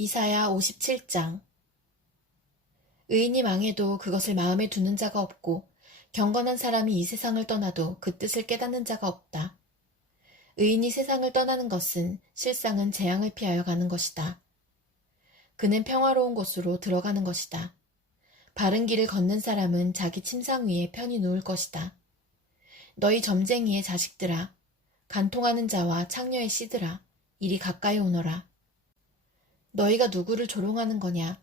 이사야 57장. 의인이 망해도 그것을 마음에 두는 자가 없고 경건한 사람이 이 세상을 떠나도 그 뜻을 깨닫는 자가 없다. 의인이 세상을 떠나는 것은 실상은 재앙을 피하여 가는 것이다. 그는 평화로운 곳으로 들어가는 것이다. 바른 길을 걷는 사람은 자기 침상 위에 편히 누울 것이다. 너희 점쟁이의 자식들아, 간통하는 자와 창녀의 씨들아, 이리 가까이 오너라. 너희가 누구를 조롱하는 거냐?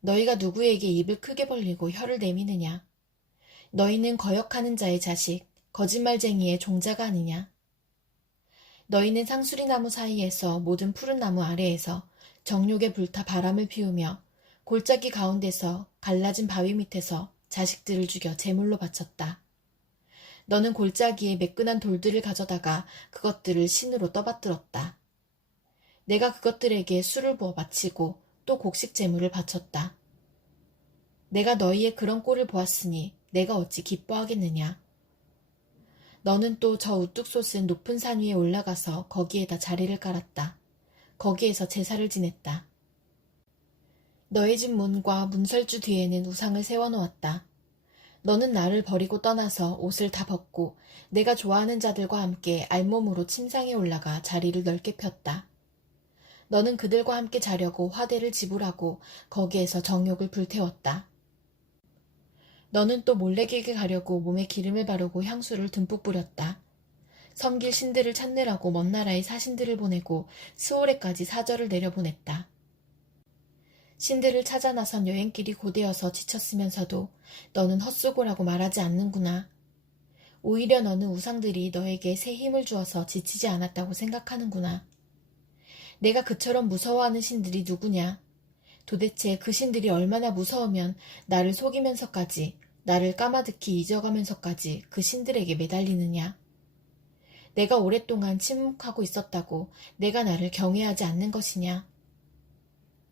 너희가 누구에게 입을 크게 벌리고 혀를 내미느냐? 너희는 거역하는 자의 자식, 거짓말쟁이의 종자가 아니냐? 너희는 상수리나무 사이에서 모든 푸른 나무 아래에서 정욕에 불타 바람을 피우며 골짜기 가운데서 갈라진 바위 밑에서 자식들을 죽여 제물로 바쳤다. 너는 골짜기에 매끈한 돌들을 가져다가 그것들을 신으로 떠받들었다. 내가 그것들에게 술을 부어 바치고 또 곡식 제물을 바쳤다. 내가 너희의 그런 꼴을 보았으니 내가 어찌 기뻐하겠느냐. 너는 또 저 우뚝 솟은 높은 산 위에 올라가서 거기에다 자리를 깔았다. 거기에서 제사를 지냈다. 너희 집 문과 문설주 뒤에는 우상을 세워놓았다. 너는 나를 버리고 떠나서 옷을 다 벗고 내가 좋아하는 자들과 함께 알몸으로 침상에 올라가 자리를 넓게 폈다. 너는 그들과 함께 자려고 화대를 지불하고 거기에서 정욕을 불태웠다. 너는 또 몰래길게 가려고 몸에 기름을 바르고 향수를 듬뿍 뿌렸다. 섬길 신들을 찾느라고 먼 나라의 사신들을 보내고 스오레까지 사절을 내려보냈다. 신들을 찾아 나선 여행길이 고되어서 지쳤으면서도 너는 헛수고라고 말하지 않는구나. 오히려 너는 우상들이 너에게 새 힘을 주어서 지치지 않았다고 생각하는구나. 내가 그처럼 무서워하는 신들이 누구냐? 도대체 그 신들이 얼마나 무서우면 나를 속이면서까지, 나를 까마득히 잊어가면서까지 그 신들에게 매달리느냐? 내가 오랫동안 침묵하고 있었다고 내가 나를 경외하지 않는 것이냐?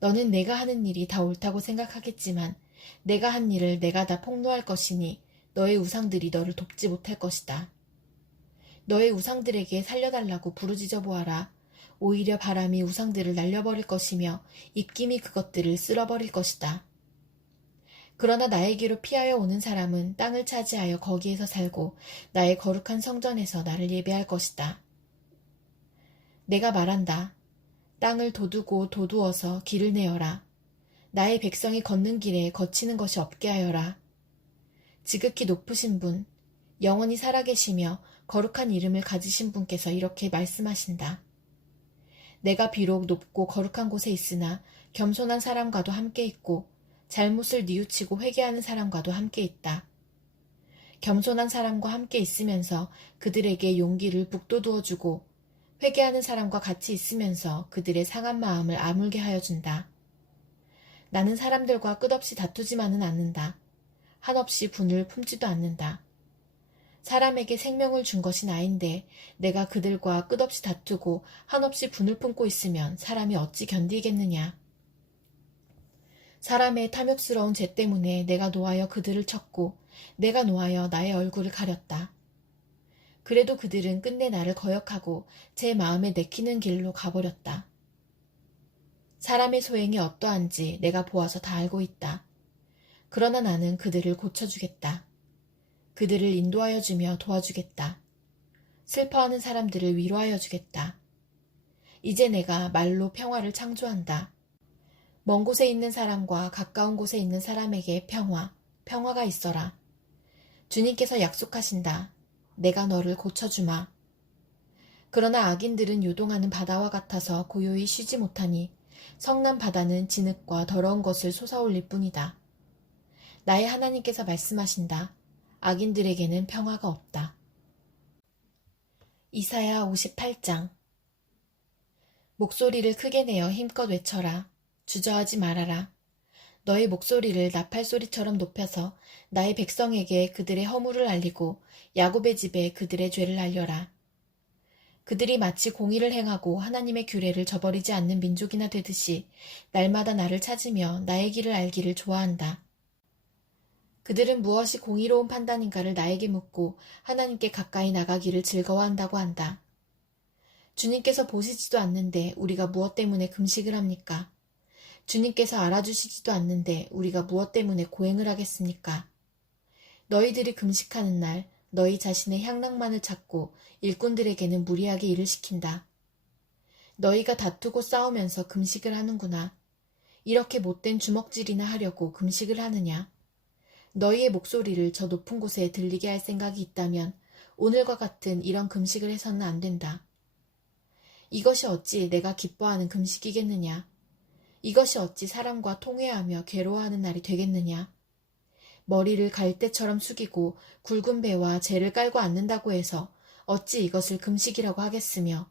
너는 내가 하는 일이 다 옳다고 생각하겠지만 내가 한 일을 내가 다 폭로할 것이니 너의 우상들이 너를 돕지 못할 것이다. 너의 우상들에게 살려달라고 부르짖어 보아라. 오히려 바람이 우상들을 날려버릴 것이며 입김이 그것들을 쓸어버릴 것이다. 그러나 나에게로 피하여 오는 사람은 땅을 차지하여 거기에서 살고 나의 거룩한 성전에서 나를 예배할 것이다. 내가 말한다. 땅을 도두고 도두어서 길을 내어라. 나의 백성이 걷는 길에 거치는 것이 없게 하여라. 지극히 높으신 분, 영원히 살아계시며 거룩한 이름을 가지신 분께서 이렇게 말씀하신다. 내가 비록 높고 거룩한 곳에 있으나 겸손한 사람과도 함께 있고 잘못을 뉘우치고 회개하는 사람과도 함께 있다. 겸손한 사람과 함께 있으면서 그들에게 용기를 북돋우어주고 회개하는 사람과 같이 있으면서 그들의 상한 마음을 아물게 하여준다. 나는 사람들과 끝없이 다투지만은 않는다. 한없이 분을 품지도 않는다. 사람에게 생명을 준 것이 나인데 내가 그들과 끝없이 다투고 한없이 분을 품고 있으면 사람이 어찌 견디겠느냐. 사람의 탐욕스러운 죄 때문에 내가 노하여 그들을 쳤고 내가 노하여 나의 얼굴을 가렸다. 그래도 그들은 끝내 나를 거역하고 제 마음에 내키는 길로 가버렸다. 사람의 소행이 어떠한지 내가 보아서 다 알고 있다. 그러나 나는 그들을 고쳐주겠다. 그들을 인도하여 주며 도와주겠다. 슬퍼하는 사람들을 위로하여 주겠다. 이제 내가 말로 평화를 창조한다. 먼 곳에 있는 사람과 가까운 곳에 있는 사람에게 평화가 있어라. 주님께서 약속하신다. 내가 너를 고쳐주마. 그러나 악인들은 요동하는 바다와 같아서 고요히 쉬지 못하니 성난 바다는 진흙과 더러운 것을 솟아올릴 뿐이다. 나의 하나님께서 말씀하신다. 악인들에게는 평화가 없다. 이사야 58장. 목소리를 크게 내어 힘껏 외쳐라. 주저하지 말아라. 너의 목소리를 나팔소리처럼 높여서 나의 백성에게 그들의 허물을 알리고 야곱의 집에 그들의 죄를 알려라. 그들이 마치 공의를 행하고 하나님의 규례를 저버리지 않는 민족이나 되듯이 날마다 나를 찾으며 나의 길을 알기를 좋아한다. 그들은 무엇이 공의로운 판단인가를 나에게 묻고 하나님께 가까이 나가기를 즐거워한다고 한다. 주님께서 보시지도 않는데 우리가 무엇 때문에 금식을 합니까? 주님께서 알아주시지도 않는데 우리가 무엇 때문에 고행을 하겠습니까? 너희들이 금식하는 날 너희 자신의 향락만을 찾고 일꾼들에게는 무리하게 일을 시킨다. 너희가 다투고 싸우면서 금식을 하는구나. 이렇게 못된 주먹질이나 하려고 금식을 하느냐? 너희의 목소리를 저 높은 곳에 들리게 할 생각이 있다면 오늘과 같은 이런 금식을 해서는 안 된다. 이것이 어찌 내가 기뻐하는 금식이겠느냐? 이것이 어찌 사람과 통회하며 괴로워하는 날이 되겠느냐? 머리를 갈대처럼 숙이고 굵은 배와 재를 깔고 앉는다고 해서 어찌 이것을 금식이라고 하겠으며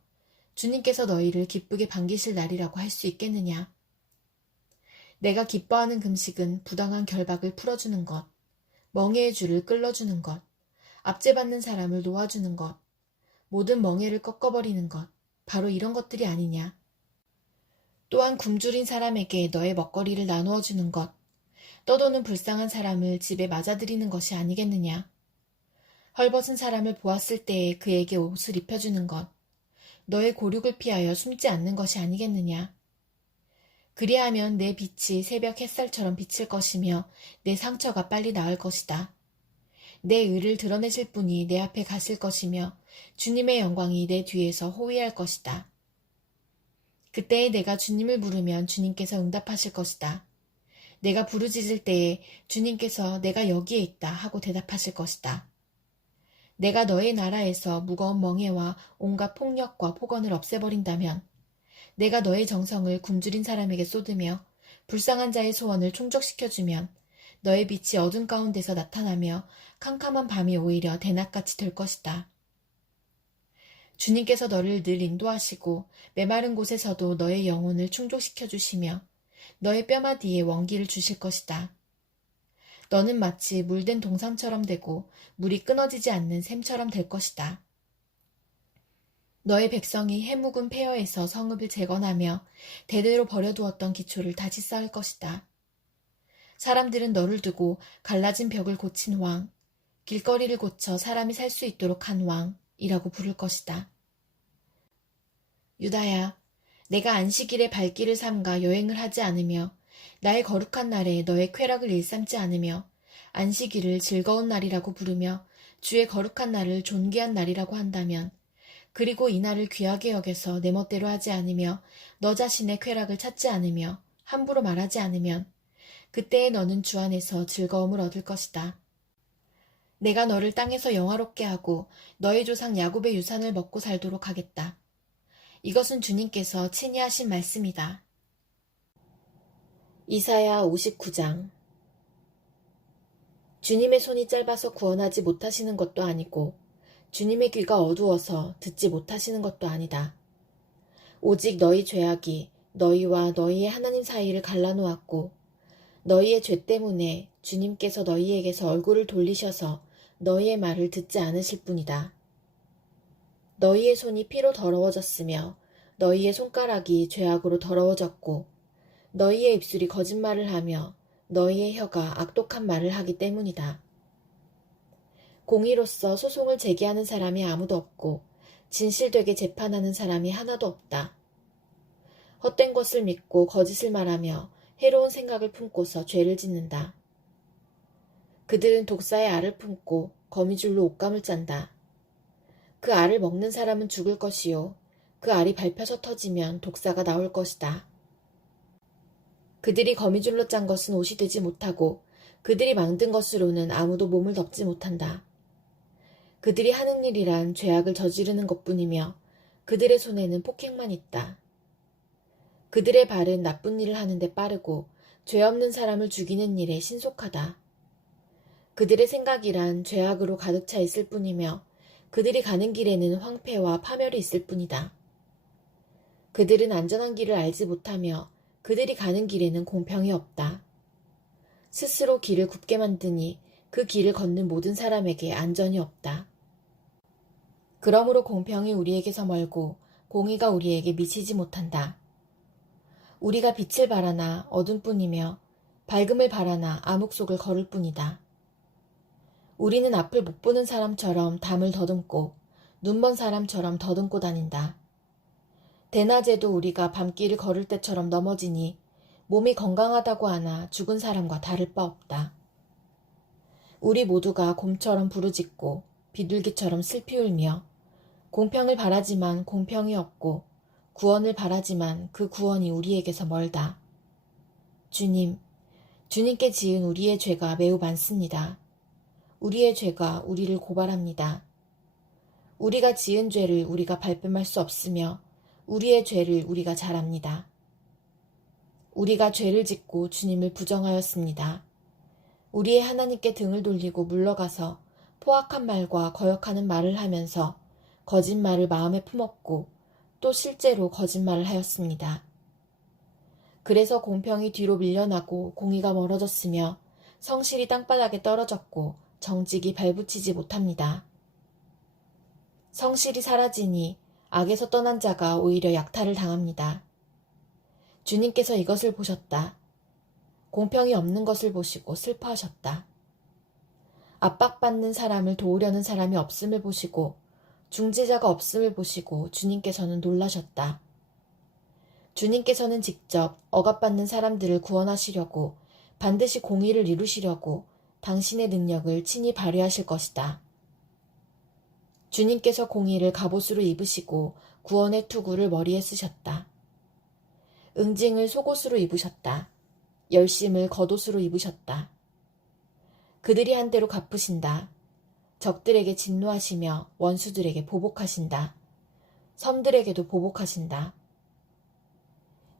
주님께서 너희를 기쁘게 반기실 날이라고 할 수 있겠느냐? 내가 기뻐하는 금식은 부당한 결박을 풀어주는 것, 멍에의 줄을 끌어주는 것, 압제받는 사람을 놓아주는 것, 모든 멍에를 꺾어버리는 것, 바로 이런 것들이 아니냐? 또한 굶주린 사람에게 너의 먹거리를 나누어 주는 것, 떠도는 불쌍한 사람을 집에 맞아들이는 것이 아니겠느냐? 헐벗은 사람을 보았을 때에 그에게 옷을 입혀주는 것, 너의 고륙을 피하여 숨지 않는 것이 아니겠느냐? 그리하면 내 빛이 새벽 햇살처럼 비칠 것이며 내 상처가 빨리 나을 것이다. 내 의를 드러내실 분이 내 앞에 가실 것이며 주님의 영광이 내 뒤에서 호위할 것이다. 그때에 내가 주님을 부르면 주님께서 응답하실 것이다. 내가 부르짖을 때에 주님께서 내가 여기에 있다 하고 대답하실 것이다. 내가 너의 나라에서 무거운 멍에와 온갖 폭력과 폭언을 없애버린다면 내가 너의 정성을 굶주린 사람에게 쏟으며 불쌍한 자의 소원을 충족시켜주면 너의 빛이 어둠 가운데서 나타나며 캄캄한 밤이 오히려 대낮같이 될 것이다. 주님께서 너를 늘 인도하시고 메마른 곳에서도 너의 영혼을 충족시켜 주시며 너의 뼈마디에 원기를 주실 것이다. 너는 마치 물된 동산처럼 되고 물이 끊어지지 않는 샘처럼 될 것이다. 너의 백성이 해묵은 폐허에서 성읍을 재건하며 대대로 버려두었던 기초를 다시 쌓을 것이다. 사람들은 너를 두고 갈라진 벽을 고친 왕, 길거리를 고쳐 사람이 살 수 있도록 한 왕이라고 부를 것이다. 유다야, 내가 안식일에 발길을 삼가 여행을 하지 않으며 나의 거룩한 날에 너의 쾌락을 일삼지 않으며 안식일을 즐거운 날이라고 부르며 주의 거룩한 날을 존귀한 날이라고 한다면 그리고 이 날을 귀하게 여겨서 내 멋대로 하지 않으며 너 자신의 쾌락을 찾지 않으며 함부로 말하지 않으면 그때에 너는 주 안에서 즐거움을 얻을 것이다. 내가 너를 땅에서 영화롭게 하고 너의 조상 야곱의 유산을 먹고 살도록 하겠다. 이것은 주님께서 친히 하신 말씀이다. 이사야 59장. 주님의 손이 짧아서 구원하지 못하시는 것도 아니고 주님의 귀가 어두워서 듣지 못하시는 것도 아니다. 오직 너희 죄악이 너희와 너희의 하나님 사이를 갈라놓았고 너희의 죄 때문에 주님께서 너희에게서 얼굴을 돌리셔서 너희의 말을 듣지 않으실 뿐이다. 너희의 손이 피로 더러워졌으며 너희의 손가락이 죄악으로 더러워졌고 너희의 입술이 거짓말을 하며 너희의 혀가 악독한 말을 하기 때문이다. 공의로서 소송을 제기하는 사람이 아무도 없고 진실되게 재판하는 사람이 하나도 없다. 헛된 것을 믿고 거짓을 말하며 해로운 생각을 품고서 죄를 짓는다. 그들은 독사의 알을 품고 거미줄로 옷감을 짠다. 그 알을 먹는 사람은 죽을 것이요 그 알이 밟혀서 터지면 독사가 나올 것이다. 그들이 거미줄로 짠 것은 옷이 되지 못하고 그들이 만든 것으로는 아무도 몸을 덮지 못한다. 그들이 하는 일이란 죄악을 저지르는 것뿐이며 그들의 손에는 폭행만 있다. 그들의 발은 나쁜 일을 하는데 빠르고 죄 없는 사람을 죽이는 일에 신속하다. 그들의 생각이란 죄악으로 가득 차 있을 뿐이며 그들이 가는 길에는 황폐와 파멸이 있을 뿐이다. 그들은 안전한 길을 알지 못하며 그들이 가는 길에는 공평이 없다. 스스로 길을 굽게 만드니 그 길을 걷는 모든 사람에게 안전이 없다. 그러므로 공평이 우리에게서 멀고 공의가 우리에게 미치지 못한다. 우리가 빛을 바라나 어둠뿐이며 밝음을 바라나 암흑 속을 걸을 뿐이다. 우리는 앞을 못 보는 사람처럼 담을 더듬고 눈먼 사람처럼 더듬고 다닌다. 대낮에도 우리가 밤길을 걸을 때처럼 넘어지니 몸이 건강하다고 하나 죽은 사람과 다를 바 없다. 우리 모두가 곰처럼 부르짖고 비둘기처럼 슬피 울며 공평을 바라지만 공평이 없고 구원을 바라지만 그 구원이 우리에게서 멀다. 주님, 주님께 지은 우리의 죄가 매우 많습니다. 우리의 죄가 우리를 고발합니다. 우리가 지은 죄를 우리가 발뺌할 수 없으며 우리의 죄를 우리가 잘 압니다. 우리가 죄를 짓고 주님을 부정하였습니다. 우리의 하나님께 등을 돌리고 물러가서 포악한 말과 거역하는 말을 하면서 거짓말을 마음에 품었고 또 실제로 거짓말을 하였습니다. 그래서 공평이 뒤로 밀려나고 공의가 멀어졌으며 성실이 땅바닥에 떨어졌고 정직이 발붙이지 못합니다. 성실이 사라지니 악에서 떠난 자가 오히려 약탈을 당합니다. 주님께서 이것을 보셨다. 공평이 없는 것을 보시고 슬퍼하셨다. 압박받는 사람을 도우려는 사람이 없음을 보시고 중재자가 없음을 보시고 주님께서는 놀라셨다. 주님께서는 직접 억압받는 사람들을 구원하시려고 반드시 공의를 이루시려고 당신의 능력을 친히 발휘하실 것이다. 주님께서 공의를 갑옷으로 입으시고 구원의 투구를 머리에 쓰셨다. 응징을 속옷으로 입으셨다. 열심을 겉옷으로 입으셨다. 그들이 한 대로 갚으신다. 적들에게 진노하시며 원수들에게 보복하신다. 섬들에게도 보복하신다.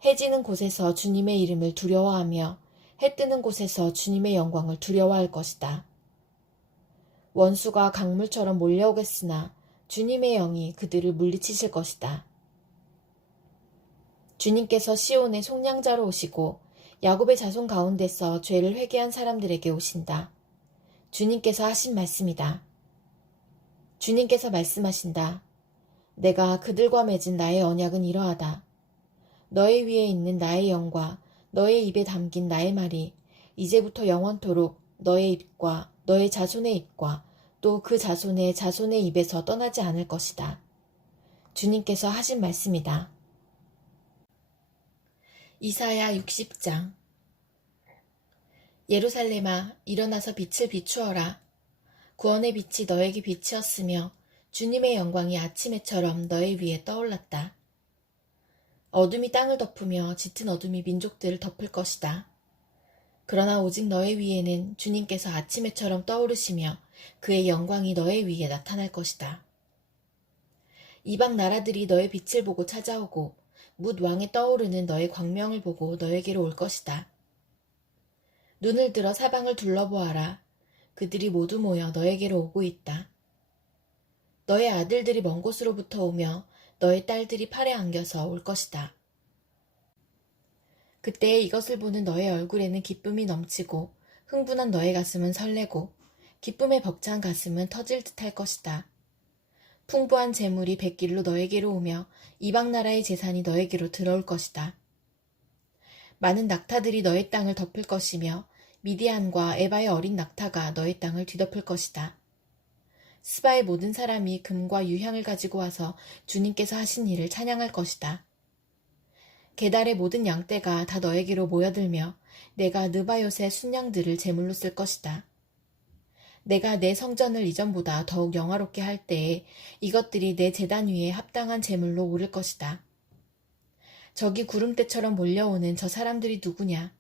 해 지는 곳에서 주님의 이름을 두려워하며 해 뜨는 곳에서 주님의 영광을 두려워할 것이다. 원수가 강물처럼 몰려오겠으나 주님의 영이 그들을 물리치실 것이다. 주님께서 시온의 속량자로 오시고 야곱의 자손 가운데서 죄를 회개한 사람들에게 오신다. 주님께서 하신 말씀이다. 주님께서 말씀하신다. 내가 그들과 맺은 나의 언약은 이러하다. 너의 위에 있는 나의 영과 너의 입에 담긴 나의 말이 이제부터 영원토록 너의 입과 너의 자손의 입과 또 그 자손의 자손의 입에서 떠나지 않을 것이다. 주님께서 하신 말씀이다. 이사야 60장. 예루살렘아, 일어나서 빛을 비추어라. 구원의 빛이 너에게 빛이었으며 주님의 영광이 아침해처럼 너의 위에 떠올랐다. 어둠이 땅을 덮으며 짙은 어둠이 민족들을 덮을 것이다. 그러나 오직 너의 위에는 주님께서 아침해처럼 떠오르시며 그의 영광이 너의 위에 나타날 것이다. 이방 나라들이 너의 빛을 보고 찾아오고 뭇 왕에 떠오르는 너의 광명을 보고 너에게로 올 것이다. 눈을 들어 사방을 둘러보아라. 그들이 모두 모여 너에게로 오고 있다. 너의 아들들이 먼 곳으로부터 오며 너의 딸들이 팔에 안겨서 올 것이다. 그때 이것을 보는 너의 얼굴에는 기쁨이 넘치고 흥분한 너의 가슴은 설레고 기쁨에 벅찬 가슴은 터질 듯할 것이다. 풍부한 재물이 백길로 너에게로 오며 이방 나라의 재산이 너에게로 들어올 것이다. 많은 낙타들이 너의 땅을 덮을 것이며 미디안과 에바의 어린 낙타가 너의 땅을 뒤덮을 것이다. 스바의 모든 사람이 금과 유향을 가지고 와서 주님께서 하신 일을 찬양할 것이다. 게달의 모든 양떼가 다 너에게로 모여들며 내가 느바요의 순양들을 제물로 쓸 것이다. 내가 내 성전을 이전보다 더욱 영화롭게 할 때에 이것들이 내 제단 위에 합당한 제물로 오를 것이다. 저기 구름대처럼 몰려오는 저 사람들이 누구냐?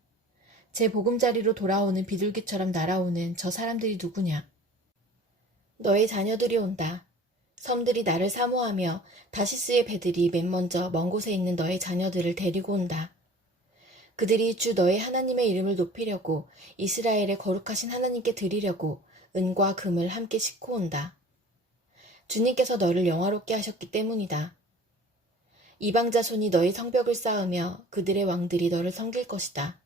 제 보금자리로 돌아오는 비둘기처럼 날아오는 저 사람들이 누구냐? 너의 자녀들이 온다. 섬들이 나를 사모하며 다시스의 배들이 맨 먼저 먼 곳에 있는 너의 자녀들을 데리고 온다. 그들이 주 너의 하나님의 이름을 높이려고 이스라엘의 거룩하신 하나님께 드리려고 은과 금을 함께 싣고 온다. 주님께서 너를 영화롭게 하셨기 때문이다. 이방 자손이 너의 성벽을 쌓으며 그들의 왕들이 너를 섬길 것이다.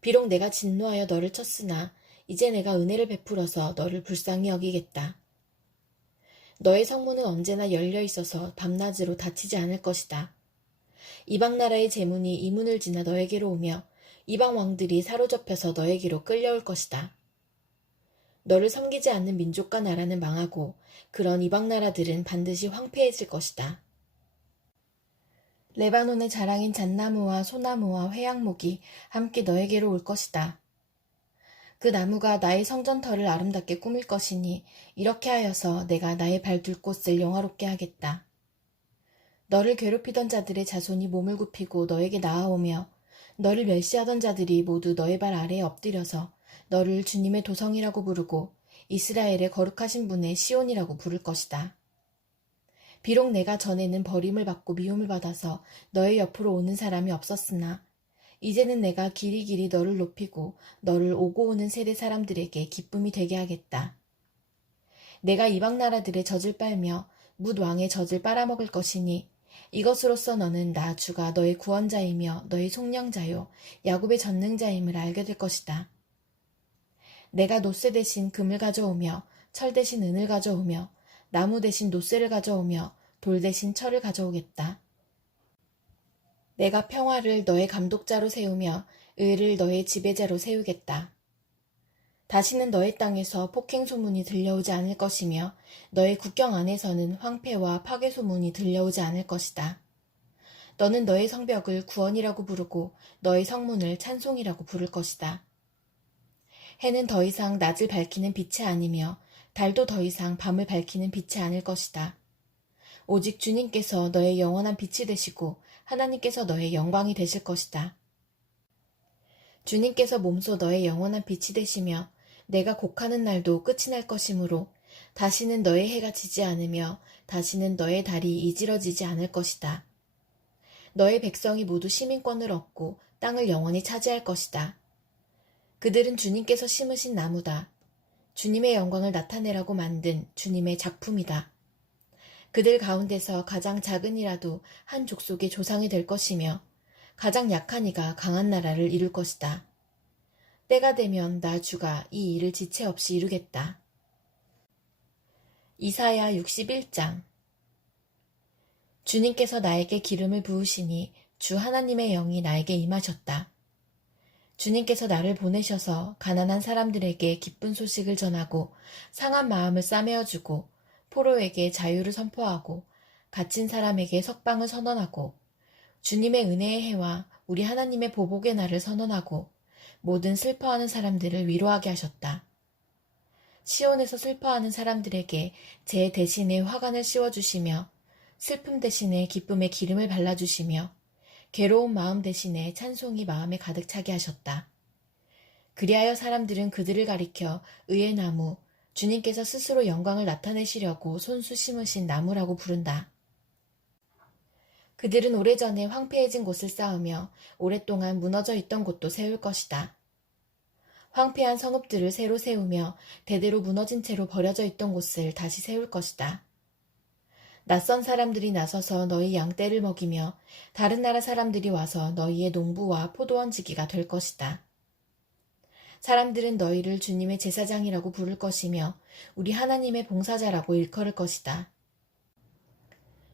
비록 내가 진노하여 너를 쳤으나 이제 내가 은혜를 베풀어서 너를 불쌍히 여기겠다. 너의 성문은 언제나 열려 있어서 밤낮으로 닫히지 않을 것이다. 이방 나라의 재문이 이 문을 지나 너에게로 오며 이방 왕들이 사로잡혀서 너에게로 끌려올 것이다. 너를 섬기지 않는 민족과 나라는 망하고 그런 이방 나라들은 반드시 황폐해질 것이다. 레바논의 자랑인 잣나무와 소나무와 회양목이 함께 너에게로 올 것이다. 그 나무가 나의 성전터를 아름답게 꾸밀 것이니 이렇게 하여서 내가 나의 발둘 곳을 영화롭게 하겠다. 너를 괴롭히던 자들의 자손이 몸을 굽히고 너에게 나아오며 너를 멸시하던 자들이 모두 너의 발 아래에 엎드려서 너를 주님의 도성이라고 부르고 이스라엘의 거룩하신 분의 시온이라고 부를 것이다. 비록 내가 전에는 버림을 받고 미움을 받아서 너의 옆으로 오는 사람이 없었으나 이제는 내가 길이길이 너를 높이고 너를 오고 오는 세대 사람들에게 기쁨이 되게 하겠다. 내가 이방 나라들의 젖을 빨며 뭇 왕의 젖을 빨아먹을 것이니 이것으로써 너는 나 주가 너의 구원자이며 너의 속량자요 야곱의 전능자임을 알게 될 것이다. 내가 노쇠 대신 금을 가져오며 철 대신 은을 가져오며 나무 대신 노쇠를 가져오며 돌 대신 철을 가져오겠다. 내가 평화를 너의 감독자로 세우며 의를 너의 지배자로 세우겠다. 다시는 너의 땅에서 폭행 소문이 들려오지 않을 것이며 너의 국경 안에서는 황폐와 파괴 소문이 들려오지 않을 것이다. 너는 너의 성벽을 구원이라고 부르고 너의 성문을 찬송이라고 부를 것이다. 해는 더 이상 낮을 밝히는 빛이 아니며 달도 더 이상 밤을 밝히는 빛이 아닐 것이다. 오직 주님께서 너의 영원한 빛이 되시고 하나님께서 너의 영광이 되실 것이다. 주님께서 몸소 너의 영원한 빛이 되시며 내가 곡하는 날도 끝이 날 것이므로 다시는 너의 해가 지지 않으며 다시는 너의 달이 이지러지지 않을 것이다. 너의 백성이 모두 시민권을 얻고 땅을 영원히 차지할 것이다. 그들은 주님께서 심으신 나무다. 주님의 영광을 나타내라고 만든 주님의 작품이다. 그들 가운데서 가장 작은 이라도 한 족속의 조상이 될 것이며 가장 약한 이가 강한 나라를 이룰 것이다. 때가 되면 나 주가 이 일을 지체 없이 이루겠다. 이사야 61장. 주님께서 나에게 기름을 부으시니 주 하나님의 영이 나에게 임하셨다. 주님께서 나를 보내셔서 가난한 사람들에게 기쁜 소식을 전하고 상한 마음을 싸매어주고 포로에게 자유를 선포하고 갇힌 사람에게 석방을 선언하고 주님의 은혜의 해와 우리 하나님의 보복의 날을 선언하고 모든 슬퍼하는 사람들을 위로하게 하셨다. 시온에서 슬퍼하는 사람들에게 제 대신에 화관을 씌워주시며 슬픔 대신에 기쁨의 기름을 발라주시며 괴로운 마음 대신에 찬송이 마음에 가득 차게 하셨다. 그리하여 사람들은 그들을 가리켜 의의 나무, 주님께서 스스로 영광을 나타내시려고 손수 심으신 나무라고 부른다. 그들은 오래전에 황폐해진 곳을 쌓으며 오랫동안 무너져 있던 곳도 세울 것이다. 황폐한 성읍들을 새로 세우며 대대로 무너진 채로 버려져 있던 곳을 다시 세울 것이다. 낯선 사람들이 나서서 너희 양떼를 먹이며 다른 나라 사람들이 와서 너희의 농부와 포도원 지기가 될 것이다. 사람들은 너희를 주님의 제사장이라고 부를 것이며 우리 하나님의 봉사자라고 일컬을 것이다.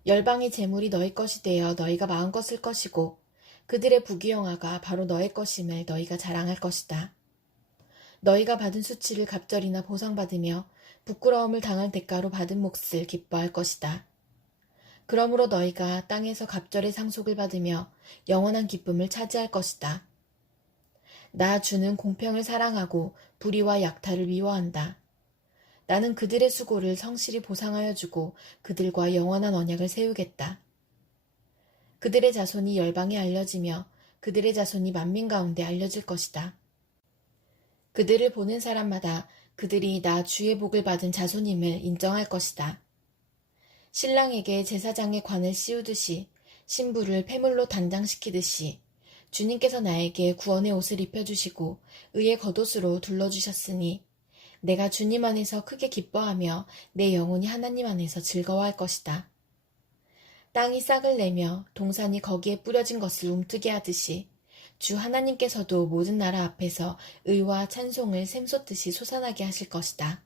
열방의 재물이 너희 것이 되어 너희가 마음껏 쓸 것이고 그들의 부귀영화가 바로 너의 것임을 너희가 자랑할 것이다. 너희가 받은 수치를 갑절이나 보상받으며 부끄러움을 당한 대가로 받은 몫을 기뻐할 것이다. 그러므로 너희가 땅에서 갑절의 상속을 받으며 영원한 기쁨을 차지할 것이다. 나 주는 공평을 사랑하고 불의와 약탈을 미워한다. 나는 그들의 수고를 성실히 보상하여 주고 그들과 영원한 언약을 세우겠다. 그들의 자손이 열방에 알려지며 그들의 자손이 만민 가운데 알려질 것이다. 그들을 보는 사람마다 그들이 나 주의 복을 받은 자손임을 인정할 것이다. 신랑에게 제사장의 관을 씌우듯이 신부를 폐물로 단장시키듯이 주님께서 나에게 구원의 옷을 입혀주시고 의의 겉옷으로 둘러주셨으니 내가 주님 안에서 크게 기뻐하며 내 영혼이 하나님 안에서 즐거워할 것이다. 땅이 싹을 내며 동산이 거기에 뿌려진 것을 움트게 하듯이 주 하나님께서도 모든 나라 앞에서 의와 찬송을 샘솟듯이 솟아나게 하실 것이다.